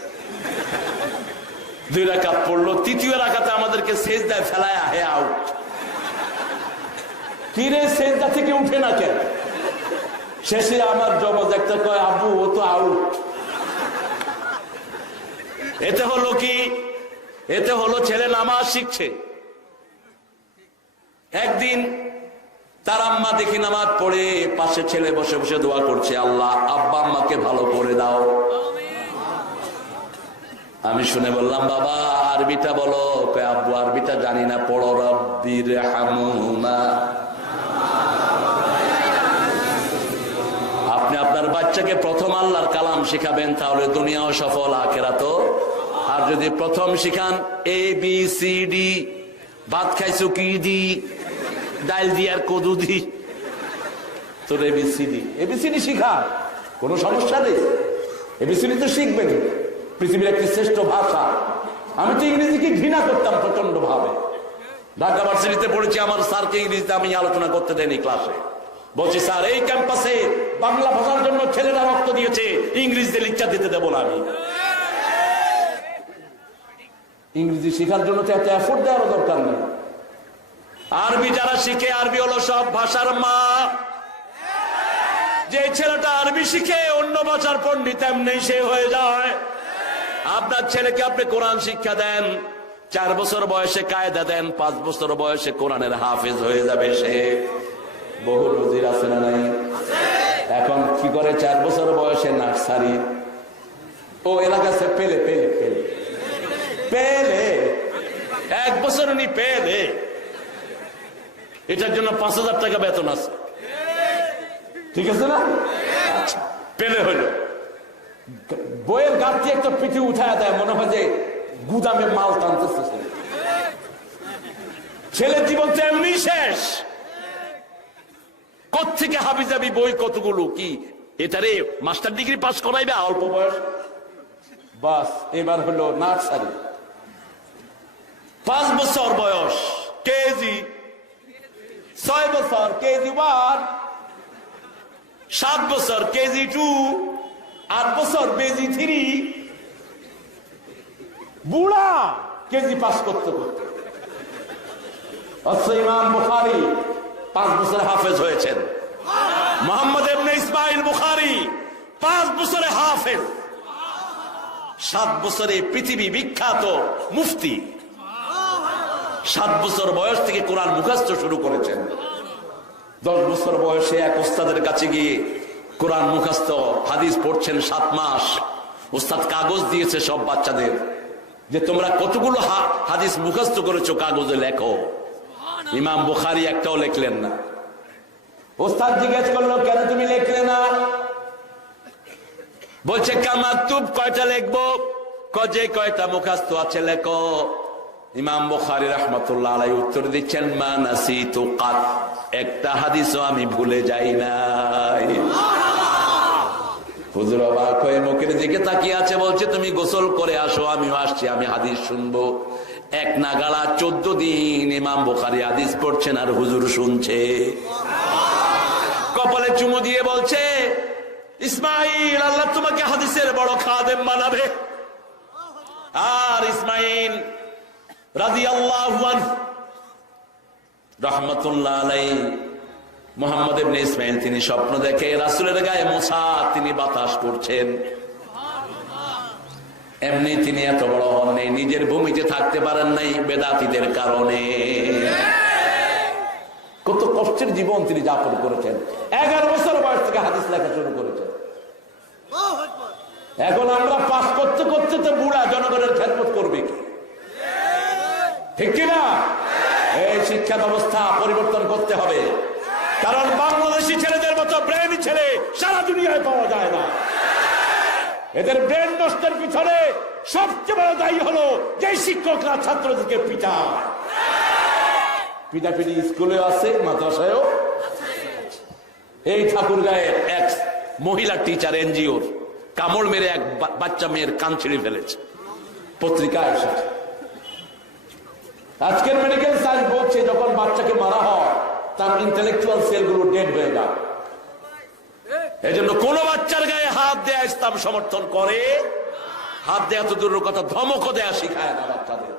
2 রাকাত পড়লো, 3য় রাকাতে আমাদেরকে সেজদায় ফেলায়, হে আউট। কিরে সেজদা থেকে উঠে না কেন? শেষে আমার জমজ একটা কয়, আব্বু ও তো আউট। এতে হলো কি? এতে হলো ছেলে নামাজ শিখছে। একদিন তার আম্মা দেখি নামাজ পড়ে পাশে ছেলে বসে বসে দোয়া করছে, আল্লাহ আব্বা আম্মাকে ভালো করে দাও। আমি শুনে বললাম, বাবা আরবিটা বলো। কয় আব্বু আরবিটা জানি না, পড়ো রাব্বির হামহুমা। আপনি আপনার বাচ্চাকে প্রথম আল্লাহর কালাম শিখাবেন, তাহলে দুনিয়াও সফল, আখিরাতও। আর যদি প্রথম শিখান ABCD, ভাত খাইছো কি দি, ডাল দি আর কদু দি, তোর ABCD শিখা, কোনো সমস্যা নেই। ABCD তো শিখবেন, পৃথিবীর একটি শ্রেষ্ঠ ভাষা। আমি তো ইংরেজিকে ঘৃণা করতাম প্রচন্ড ভাবে। ঢাকা ভার্সিটিতে পড়েছি, আমার স্যারকে ইংরেজিতে আমি আলোচনা করতে দেয়নি ক্লাসে। বলছি, স্যার এই ক্যাম্পাসে বাংলা ভাষার জন্য ছেলেরা রক্ত দিয়েছে, ইংরেজিতে লেকচার দিতে দেবো না আমি। ইংরেজি শেখার জন্য তো এত এফোর্ট দেওয়ার দরকার নেই। আরবি যারা শিখে, আরবি হলো সব ভাষার মা। যে ছেলেটা আরবি শিখে অন্য ভাষার পণ্ডিত এমনি সে হয়ে যায়। আপনার ছেলেকে আপনি কোরআন শিক্ষা দেন, 4 বছর বয়সে কায়দা দেন, 5 বছর বয়সে কোরআনের হাফেজ হয়ে যাবে সে। বহু নজির আছে না নাই? এখন কি করে 4 বছর বয়সে নার্সারি, ও এলাকাতে পেলে পেলে পেলে পেলে 1 বছর উনি পেলে, এটার জন্য 5,000 টাকা বেতন আছে, ঠিক আছে না? আচ্ছা, পেলে হইলো, বইয়ের গাছটি একটা পিঠে উঠায় দেয়, মনে হয় যে গুদামে মাল টানতেছে। ছেলের জীবন তো এমনি শেষ। কোত্থেকে হাবিজাবি বই কতগুলো, কি এটারে মাস্টার ডিগ্রি পাস করাইবে অল্প বয়স? বাস, এবার হলো নার্সারি। 5 বছর বয়স কেজি, 6 বছর কেজি 1, 7 বছর কেজি 2, 8 বছর কেজি 3, বুড়া কেজি পাস করতে করতে। ইমাম বুখারী 5 বছরে হাফেজ হয়েছেন। মুহাম্মদ ইবনে ইসমাইল বুখারী 5 বছরে হাফেজ, 7 বছরে পৃথিবী বিখ্যাত মুফতি। 7 বছর বয়স থেকে কোরআন মুখস্থ শুরু করেছেন। 10 বছর বয়সে এক ওস্তাদের কাছে গিয়ে কোরআন মুখস্থ হাদিস পড়ছেন 7 মাস। ওস্তাদ কাগজ দিয়েছে সব বাচ্চাদের যে তোমরা কতগুলো হাদিস মুখস্থ করেছো কাগজে লেখো। ইমাম বুখারী একটাও লিখলেন না। ওস্তাদ জিজ্ঞেস করলো, কেন তুমি লিখলে না? বলছে কামাতুব, কয়টা লিখবো? যে কয়টা মুখস্থ আছে লেখো। ইমাম বুখারী রাহমাতুল্লাহ আলাইহি উত্তর দিচ্ছেন, মা নাসিতু কাত, একটা হাদিসও আমি ভুলে যাই নাই। হুজুর অবাক হয়ে মুখের দিকে তাকিয়ে আছে, বলছে তুমি গোসল করে আসো, আমিও আসছি, আমি হাদিস শুনবো। এক নাগাড়া 14 দিন ইমাম বুখারী হাদিস পড়ছেন আর হুজুর শুনছে। কপালে চুমু দিয়ে বলছে, ইসমাইল, আল্লাহ তোমাকে হাদিসের বড় খাদেম বানাবে। আর ইসমাইল রাদিয়াল্লাহু আনহু রাহমাতুল্লাহ আলাইহি, মুহাম্মদ ইবনে ইসমাইল তিনি স্বপ্ন দেখে রাসূলের গায়ে মোছা, তিনি বাতাস করছেন। এমনি তিনি এত বড় হন নাই, নিজের ভূমিতে থাকতে পারেন নাই বেদাতীদের কারণে। কত কষ্টের জীবন তিনি যাপন করেছেন। 11 বছর বয়স থেকে হাদিস লেখা শুরু করেছেন। এখন আমরা পাস করতে করতে তো বুড়া, জনগণের খেদমত করবে কি? ঠিক কিনা? এই শিক্ষা ব্যবস্থা পরিবর্তন করতে হবে, কারণ বাংলাদেশি ছেলেদের মতো ব্রেন ছেলে সারা দুনিয়ায় পাওয়া যায় না। এদের ব্রেন নষ্টের পিছনে সবচেয়ে বড় দায়ী হলো যে শিক্ষকরা ছাত্রদেরকে পিটায়। পিটাপিটি স্কুলে আছে, মাদ্রাসায়ও। এই ঠাকুরগাঁয়ের এক মহিলা টিচার এনজিওর কামড় মেরে এক বাচ্চা মেয়ের কান ছিঁড়ে ফেলেছে, পত্রিকায় এসেছে। আজকের মেডিকেল সায়েন্স বলছে যখন বাচ্চাকে মারা হয় তার ইন্টেলেকচুয়াল সেলগুলো ডেড হয়ে যায়। এই জন্য কোন বাচ্চার গায়ে হাত দেয়া ইসলাম সমর্থন করে। হাত দেয়া তো দূরের কথা, ধমকও দেয়া শিখায় না বাচ্চাদের।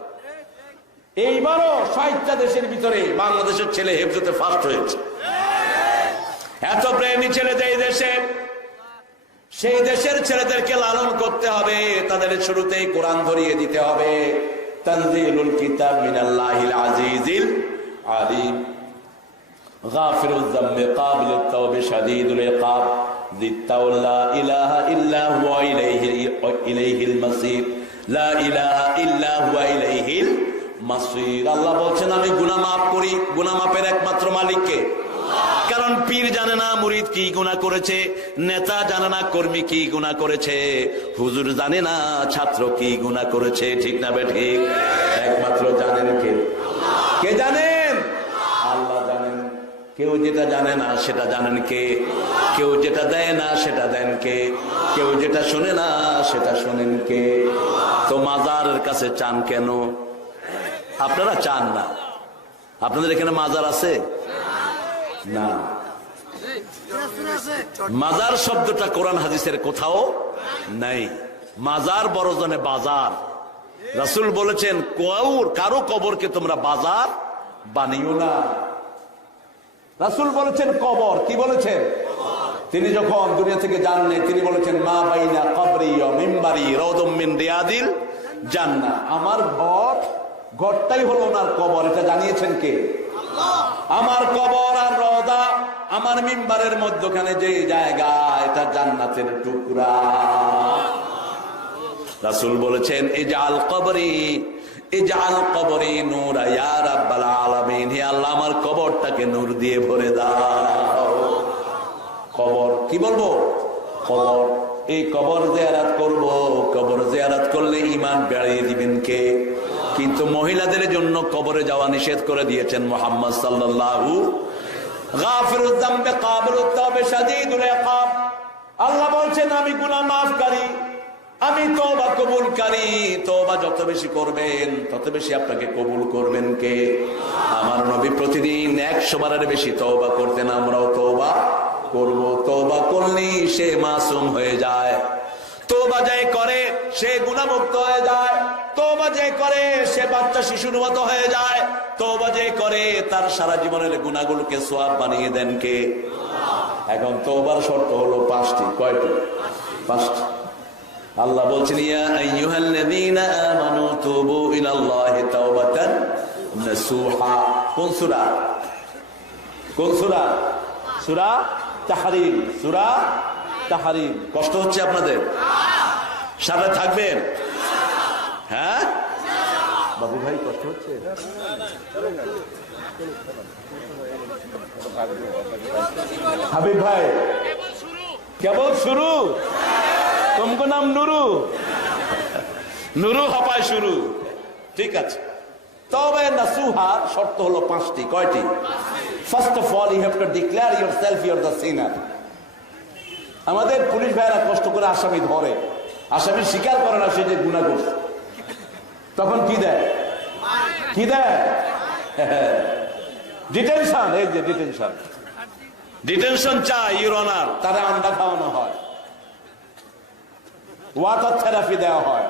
এইবারও 60টা দেশের ভিতরে বাংলাদেশের ছেলে হেফজতে ফার্স্ট হয়েছে। এত প্রেমী ছেলে যেই দেশে, সেই দেশের ছেলেদেরকে লালন করতে হবে, তাদের শুরুতেই কোরআন ধরিয়ে দিতে হবে। তানজিলুল কিতাব মিনাল্লাহিল আজিজিল আলিম, গাফিরুয যামবি কাবিলুত তাওবি শাদীদুল ইকাব, যিত্তাওলা ইলাহা ইল্লা হুয়া ইলাইহিল মাসির, লা ইলাহা ইল্লা হুয়া ইলাইহিল মাসির। আল্লাহ বলছেন আমি গুনাহ মাফ করি, গুনাহ মাফের একমাত্র মালিককে। কারণ পীর জানে না মুরিদ কি গুনাহ করেছে, নেতা জানে না কর্মী কি গুনাহ করেছে, হুজুর জানে না ছাত্র কি গুনাহ করেছে। ঠিক না বেঠিক? একমাত্র জানেন কে? কে জানেন? আল্লাহ জানেন। কেউ যেটা জানে না সেটা জানেন কে? কেউ যেটা দেয় না সেটা দেন কে? কেউ যেটা শোনে না সেটা শোনেন কে? তো মাজারের কাছে চান কেন? আপনারা চান না? আপনাদের এখানে মাজার আছে না? মাজার শব্দটা কোরআন হাদিসের কোথাও নাই। মাজার বড়জনে বাজার। রাসূল বলেছেন কারো কবরকে তোমরা বাজার বানিও না। রাসূল বলেছেন কবর, কি বলেছেন? তিনি যখন দুনিয়া থেকে জানলেন, তিনি বলেছেন মা বাইনা কবরি ওয়া মিম্বারি রাউদুম মিন রিয়াদিল জান্নাহ। আমার ঘরটাই হলো ওনার কবর। এটা জানিয়েছেন কে? আল্লাহ। আমার কবর আর রওদা, আমার মিম্বারের মধ্যখানে যে জায়গা, এটা জান্নাতের টুকরা। রাসূল বলেছেন ইজআল কবরি নূরা ইয়া রাব্বাল আলামিন, হে আল্লাহ আমার কবরটাকে নূর দিয়ে ভরে দাও। কবর কি বলবো? কবর। এই কবর জিয়ারত করব। কবর জিয়ারত করলে ঈমান বাড়িয়ে দিবেন কে? কিন্তু মহিলাদের জন্য কবরে যাওয়া নিষেধ করে দিয়েছেন মুহাম্মদ সাল্লাল্লাহু। গাফিরুয যামবি কাবিলুত তাওবা শাদীদুল ইকাব। আল্লাহ বলছেন আমি গুনাহ মাফকারী, আমি তওবা কবুলকারী। তওবা যত বেশি করবেন তত বেশি আপনাকে কবুল করবেন কে? আমার নবী প্রতিদিন 100 বারের বেশি তওবা করতেন, আমরাও তওবা করব। তওবা করলেই সে মাসুম হয়ে যায়। তওবা যে করে সে গুনাহমুক্ত হয়ে যায়। তওবা যে করে সে বাচ্চা শিশুর মতো হয়ে যায়। তওবা যে করে তার সারা জীবনের গুনাহগুলোকে সওয়াব বানিয়ে দেন কে? এখন তওবার শর্ত হলো 5টি। কয়টি? 5টি। আল্লাহ বলছেন ইয়া আইয়ুহাল্লাযীনা আমানু তুবু ইলাল্লাহি তাওবাতান নাসুহা। কোন সূরা? কোন সূরা? সূরা তাহরিম। সূরা তাহরিম। কষ্ট হচ্ছে আপনাদের? সাথে থাকবেন? হ্যাঁ বাবু ভাই, কষ্ট হচ্ছে? হাবিব ভাই কেবল শুরু। তুমকো নাম নুরু, নুরু হপায় শুরু। ঠিক আছে। তবে নাসুহার শর্ত হলো 5টি। কয়টি? First of all you have to declare yourself you are the sinner. আমাদের পুলিশ ভাইরা কষ্ট করে আসামি ধরে, আসামি স্বীকার করে না সে যে গুনাহ করছে, তখন কি দেয়? কি দেয়? ডিটেনশন। এই যে ডিটেনশন, ডিটেনশন চাই ইউর অনার। তারা আন্ডা খাওয়ানো হয়, ওয়াটার থেরাপি দেওয়া হয়,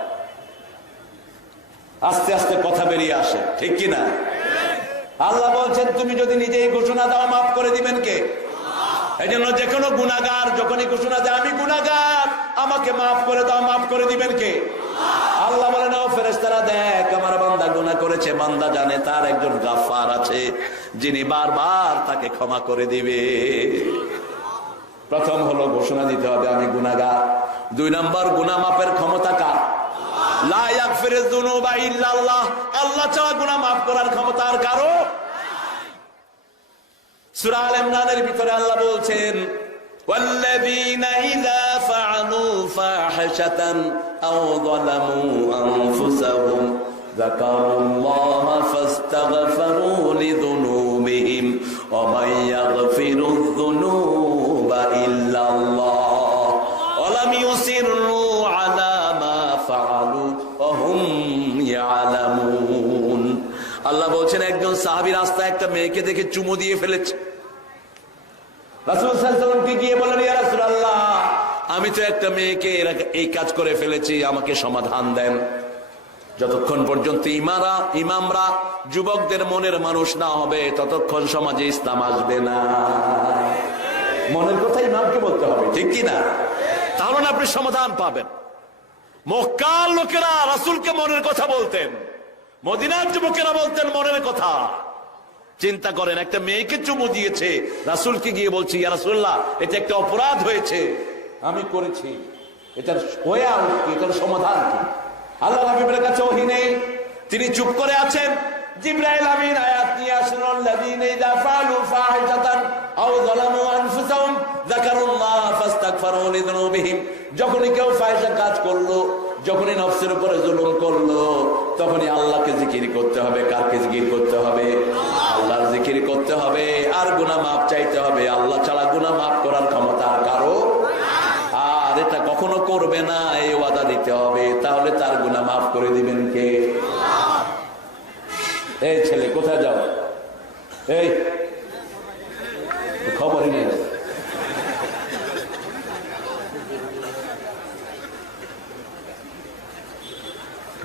আস্তে আস্তে কথা বেরিয়ে আসে। ঠিক কিনা? আল্লাহ বলছেন তুমি যদি নিজেই ঘোষণা দাও মাফ করে দিবেন কে? এই জন্য যে কোনো গুনাহগার যখনই ঘোষণা দেয় আমি গুনাহগার, আমাকে মাফ করে দাও, মাফ করে দিবেন কে? আল্লাহ বলেন ও ফেরেশতারা দেখ আমার বান্দা গুনাহ করেছে, বান্দা জানে তার একজন গাফফার আছে যিনি বারবার তাকে ক্ষমা করে দিবে। প্রথম হলো ঘোষণা দিতে হবে আমি গুনাহগার। 2 নম্বর গুনাহ মাফের ক্ষমতা কার? লা ইয়াগফিরুয যুনুবা ইল্লাল্লাহ। আল্লাহ ছাড়া গুনাহ মাফ করার ক্ষমতা আর কারো। সূরা আল ইমরানের ভিতরে আল্লাহ বলছেন ওয়াল্লাযীনা ইযা ফাআলু ফাহিশাতান আও যালামু আনফুসাহুম যাকারুল্লাহা ফাস্তাগফিরু লিযুনুবিহিম ওয়া মান ইয়াগফিরুয যুনুবা ইল্লাল্লাহ ওয়া লাম ইউসিররু আলা মা ফাআলু ওয়া হুম ইয়ালামুন। আল্লাহ বলছেন একজন সাহাবী রাস্তায় একটা মেয়েকে দেখে চুমু দিয়ে ফেলেছে। রাসূল সাল্লাল্লাহু আলাইহি ওয়াসাল্লামকে গিয়ে বললেন ইয়া রাসূলুল্লাহ আমি তো একটা মেয়েকে এই কাজ করে ফেলেছি, আমাকে সমাধান দেন। যতক্ষণ পর্যন্ত ইমামরা যুবকদের মনের মানুষ না হবে ততক্ষণ সমাজে ইসলাম আসবে না। মনের কথা ইমামকে বলতে হবে। ঠিক কিনা? তাহলে আপনি সমাধান পাবেন। মক্কার লোকেরা রাসূলকে মনের কথা বলতেন, মদিনার যুবকেরা বলতেন মনের কথা। চিন্তা করেন একটা মেয়েকে চুমু দিয়েছে, রাসূলকে গিয়ে বলছি ইয়া রাসূলুল্লাহ এটা একটা অপরাধ হয়েছে, আমি করেছি, এটার ওয়ে আউট কি, এটার সমাধান কি? আল্লাহ হাবিবের কাছে ওহী নেই, তিনি চুপ করে আছেন। জিবরাইল আমিন আয়াত নিয়ে আসেন আল্লাযীনা ইযা ফাআলু ফাহিশাতান আও যালামু আনফুসাহুম যাকারুল্লাহ ফাস্তাগফিরু লিযুনুবিহিম। যখনই কেউ ফাহিশা কাজ করলো, যখনই নফসের উপরে জুলুম করলো, তখনই আল্লাহকে জিকির করতে হবে। কারকে জিকির করতে হবে? আল্লাহর জিকির করতে হবে আর গুনাহ মাফ চাইতে হবে। আল্লাহ ছাড়া গুনাহ মাফ করার ক্ষমতা আর কারো। আর এটা কখনো করবে না এই ওয়াদা দিতে হবে, তাহলে তার গুনাহ মাফ করে দিবেন কে? এই ছেলে কোথায় যাও? এই খবরই নেই।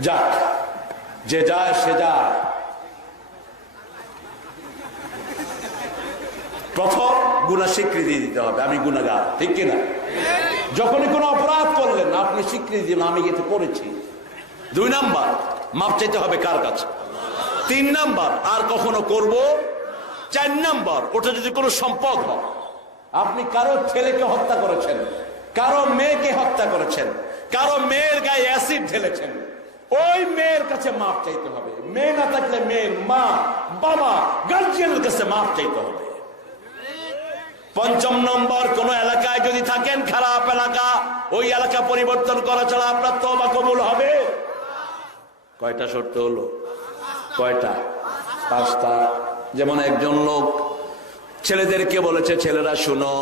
যাক, যে যায় সে যায়। প্রথম গুনাহ স্বীকৃতি দিতে হবে, আমি গুনাহগার, ঠিক কিনা? যখনই কোনো অপরাধ করলেন আপনি স্বীকৃতি দিলেন আমি এটা করেছি। 2 নাম্বার, মাপ চাইতে হবে কার কাছে? 3 নাম্বার, আর কখনো করব। 4 নাম্বার, ওটা যদি কোনো সম্পদ হয়, আপনি কারো ছেলেকে হত্যা করেছেন, কারো মেয়েকে হত্যা করেছেন, কারো মেয়ের গায়ে অ্যাসিড ঢেলেছেন, ওই মেয়ের কাছে মাপ চাইতে হবে। মেয়ে না থাকলে মেয়ের মা, বাবা, গার্জিয়ানের কাছে মাপ চাইতে হবে। 5 নম্বর, কোন এলাকায় যদি থাকেন খারাপ এলাকা, ওই এলাকা পরিবর্তন করা ছাড়া আপনার তওবা কবুল হবে। কয়টা শর্ত হলো? কয়টা? 5টা। যেমন একজন লোক ছেলেদেরকে বলেছে, ছেলেরা শুনো,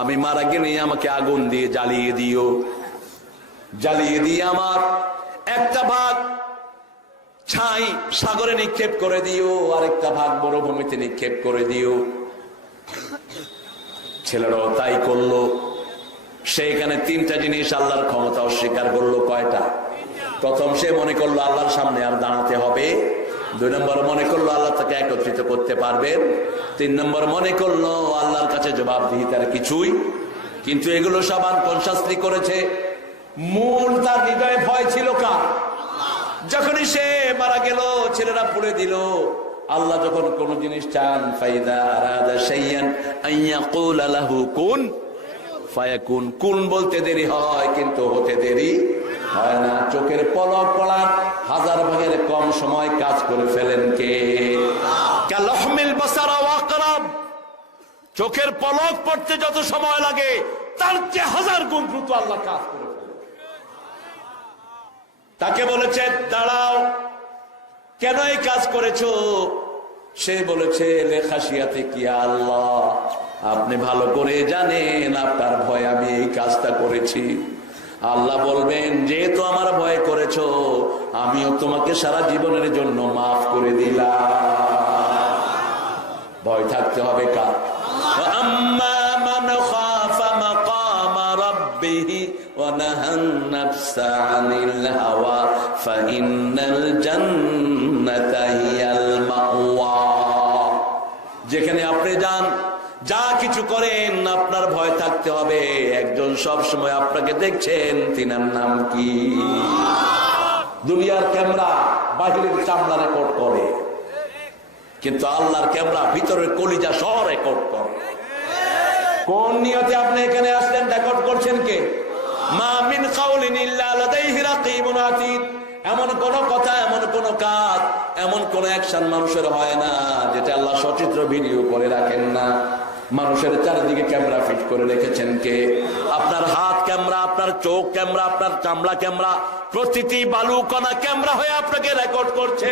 আমি মারা গেলে আমাকে আগুন দিয়ে জ্বালিয়ে দিও, জ্বালিয়ে দিয়ে আমার একটা ভাগ ছাই সাগরে নিক্ষেপ করে দিও, আরেকটা ভাগ মরুভূমিতে নিক্ষেপ করে দিও। ছেলেরাও তাই করলো। সেইখানে 3টা জিনিস আল্লাহর ক্ষমতা অস্বীকার করলো। কয়টা? প্রথম, সে মনে করলো আল্লাহর সামনে আর দাঁড়াতে হবে। 2 নম্বর, মনে করলো আল্লাহ তাকে একত্রিত করতে পারবেন। 3 নম্বর, মনে করলো আল্লাহর কাছে জবাবদিহিতার কিছুই। কিন্তু এগুলো সব আনকনশাসলি করেছে। মূল তার হৃদয়ে ভয় ছিল কার? যখনই সে মারা গেল, ছেলেরা পুড়ে দিল। আল্লাহ যখন কোন জিনিস চান, ফাইদা আরাদা শাইয়ান আইয়াকুলা লাহু কুন ফায়াকুন। কুন বলতে দেরি হয় কিন্তু হতে দেরি হয় না। চোখের পলক পড়ার 1000 ভাগের কম সময় কাজ করে ফেলেন কে? কালাহমিল বাসারা ওয়া আকরাব। চোখের পলক পড়তে যত সময় লাগে তার চেয়ে 1000 গুণ দ্রুত আল্লাহ কাজ করে ফেলেন। তাকে বলেছে দাঁড়াও, কেন এই কাজ করেছো? সে বলেছে, লেখাশিয়াতে কি আল্লাহ, আপনি ভালো করে জানেন আপনার ভয় আমি এই কাজটা করেছি। আল্লাহ বলবেন, যেহেতু আমার ভয় করেছো, আমিও তোমাকে সারা জীবনের জন্য মাফ করে দিলাম। ভয় থাকতে হবে কার? আম্মা মান খাফা মাকামা রাব্বিহি ওয়া নাহান নাফসা আনিল হাওয়া ফাইন্নাল জান্নাতা হিয়াল মাওয়া। যেখানে আপনি যান, যা কিছু করেন, আপনার ভয় থাকতে হবে। একজন সব সময় আপনাকে দেখছেন, তিনার নাম কি? দুনিয়ার ক্যামেরা বাহিরের চামড়া রেকর্ড করে, কিন্তু আল্লাহর ক্যামেরা ভিতরের কলিজা সহ রেকর্ড করে। কোন নিয়তে আপনি এখানে আসলেন, রেকর্ড করছেন কে? মা মিন কাউলিন ইল্লা লাদাইহি রাকিবুন আতীদ। এমন কোন কথা, এমন কোন কাজ, এমন কোন অ্যাকশন মানুষের হয় না যেটা আল্লাহ সচিত্র ভিডিও করে রাখেন না। মানুষের চারিদিকে ক্যামেরা ফিট করে রেখেছেন কে? আপনার হাত ক্যামেরা, আপনার চোখ ক্যামেরা, আপনার চামড়া ক্যামেরা, প্রতিটি বালুকণা ক্যামেরা হয়ে আপনাকে রেকর্ড করছে।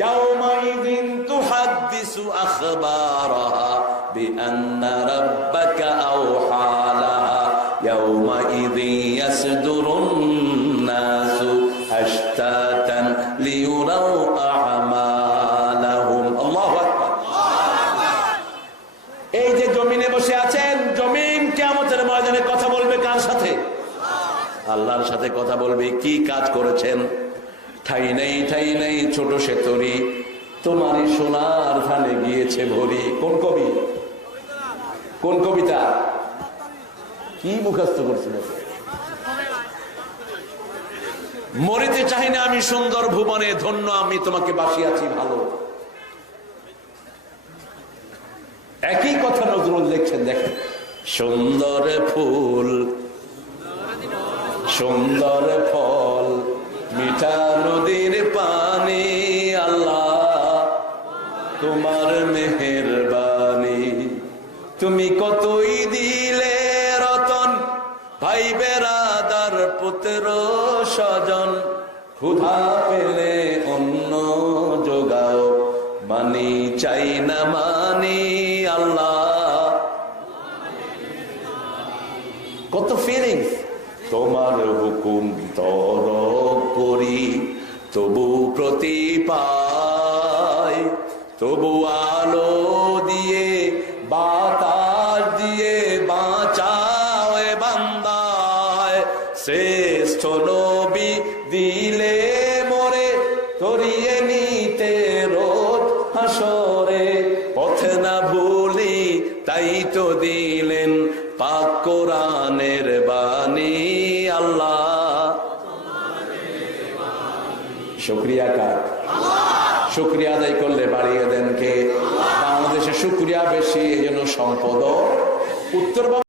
ইয়াউমাইযিন তুহাদ্দিসু আখবারাহা বিআন্না রাব্বাকা আওহা লাহা ইয়াউমাইযিন ইয়াসদুরুন নাসু আশতাতান লিয়ুরাউ আ'মালাহুম। আল্লাহু আকবার। এই যে জমিনে বসে আছেন, জমিন কিয়ামতের ময়দানে কথা বলবে কার সাথে? আল্লাহর সাথে কথা বলবে। কি কাজ করেছেন? ঠাই নেই, ঠাই নেই ছোট সেতরি, তোমারই সোনার ধানে গিয়েছে ভরি। কোন কবি? কোন কবিতা? কি মুখস্থ করছিল? মরিতে চাই না আমি সুন্দর ভুবনে, ধন্য আমি তোমাকে বাসিয়াছি ভালো। একই কথা নজরুল লিখছেন, দেখেন। সুন্দর ফুল, সুন্দর ফল, মিঠা নদীর পানি, আল্লাহ তোমার মেহেরবানি। তুমি কতই দিলে রতন, ভাই বেরাদার পুত্র স্বজন, ক্ষুধা পেলে অন্ন যোগাও, মানি চাই না মানি, আল্লাহ কত ফিলিংস। তোমার হুকুম তরক করি, তবু প্রতি পাই, তবু আলো দিয়ে বাতাস দিয়ে বাঁচাও এ বান্দায়। শ্রেষ্ঠ নবী দিলে মোরে তরিয়ে নিতে রোজ হাসরে, পথ না ভুলি তাই তো শুকরিয়া কার? শুকরিয়া আদায় করলে বাড়িয়ে দেন কে? বাংলাদেশে শুকরিয়া বেশি, এই জন্য সম্পদ উত্তর